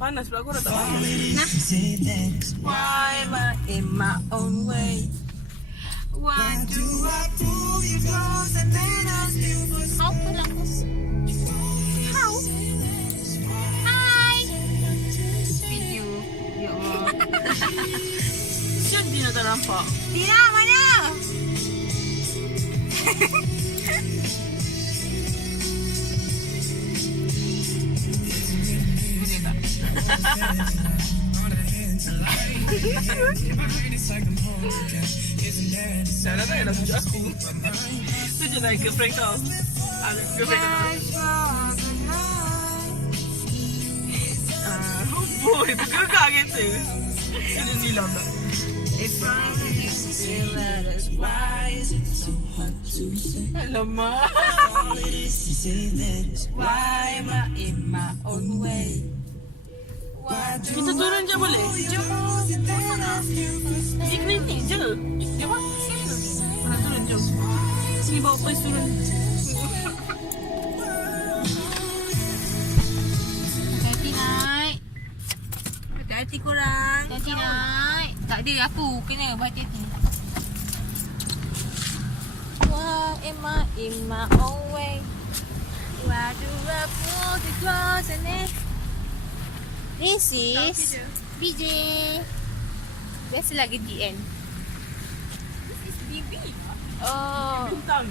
Panas pula aku dah tak panas. Why am I in my own way? Why do I pull you close and then ask you for How pula aku? How? Hi. Video. Ya Allah. Siap Dina tak nampak. Dina mana? Boleh tak? Dah tak payah tunjuk aku. Tu je lah girlfriend kau. Girlfriend kau. Oh, itu gegar kereta. Dia silam tak? Alamak. Kita turun je boleh? Jom. Di klinik je. Jom. Mana turun jom. Sini bawa polis turun. Hati-hati naik. Hati-hati korang. Hati naik. Tak ada aku kena berhati-hati. Why am I in my own way? Why do I pull the clothes and then this is BJ. Biasalah GTN. This is BB. Oh. Bintang.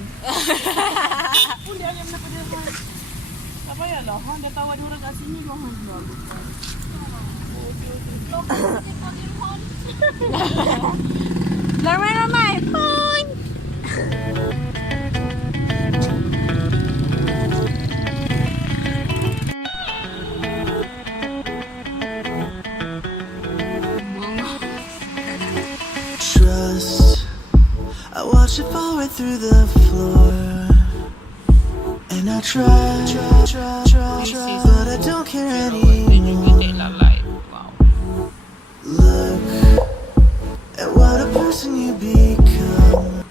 Boleh ayam daripada Han. Tak payahlah. Han dah tahu ada orang kat sini. Han jual. Ramai-ramai pun. Trust, I watch it fall right through the floor, and I try, but I don't care anymore. Look at what a person you become.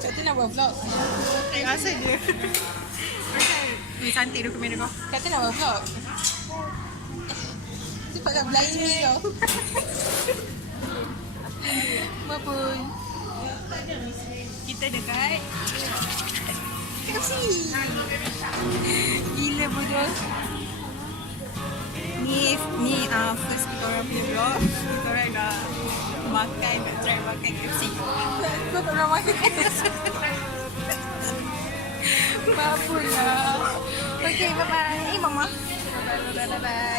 Kata nak buat vlog. Asal dia. Ni cantik tu kamera kau. Kata nak buat vlog. Cepat kat blind ni kau. Maupun kita dekat KFC. Gila bodoh. Ni first kita orang punya vlog. Kita orang dah makan, nak try makan KFC. Kau tak pernah makan KFC. Mapulah. Okay, bye-bye. Mama. Bye-bye.